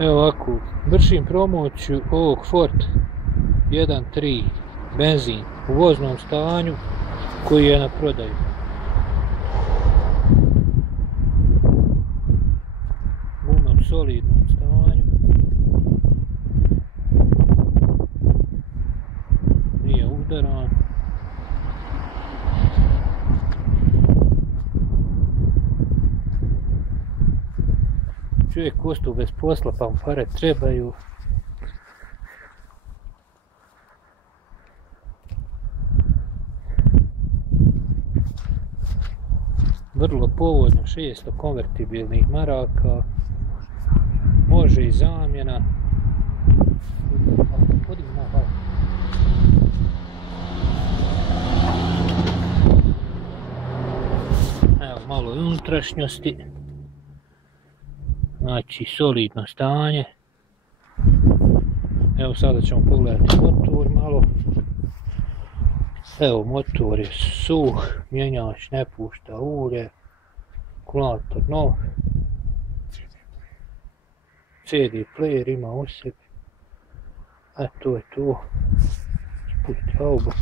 Evo ovako, vršim promociju ovog Ford 1.3 benzin u voznom stanju koji je na prodaju. Gume u solidnom stanju. Nije udaran. Čovjek ostao bez posla pa mu pare trebaju. Vrlo povoljno, 600 konvertibilnih maraka. Može i zamjena. Evo malo unutrašnjosti. Znači solidno stanje. Evo sada ćemo pogledati motor malo. Evo motor je suh, mjenjač ne pušta ulje, akumulator nov, CD player ima u sebi. To je to. Spustiti haubu.